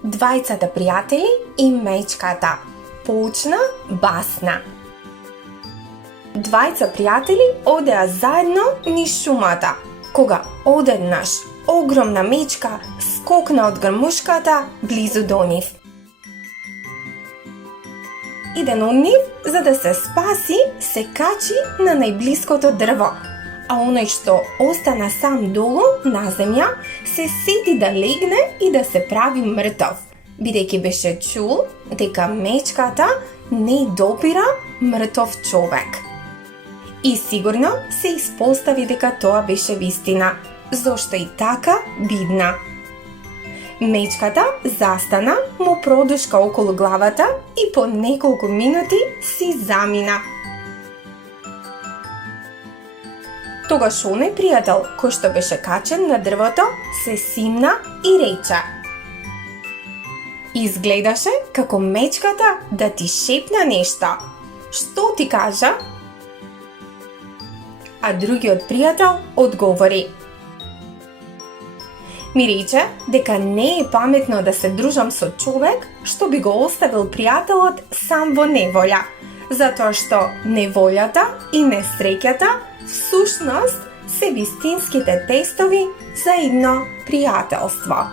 Двајцата пријатели и мечката. Почна басна. Двајца пријатели одеа заедно низ шумата, кога одеднаш огромна мечка скокна од грмушката близу до нив. Еден од нив, за да се спаси, се качи на најблиското дрво, а оној што остана сам долу на земја, се сети да легне и да се прави мртов, бидејќи беше чул дека мечката не допира мртов човек. И сигурно се испостави дека тоа беше вистина, зошто и така бидна. Мечката застана, му продушка околу главата и по неколку минути си замина. Тогаш оној пријател, кој што беше качен на дрвото, се симна и рече: изгледаше како мечката да ти шепна нешто. Што ти кажа? А другиот пријател одговори: ми рече дека не е паметно да се дружам со човек што би го оставил пријателот сам во неволја, затоа што неволјата и несреќата всушност се вистинските тестови за едно пријателство.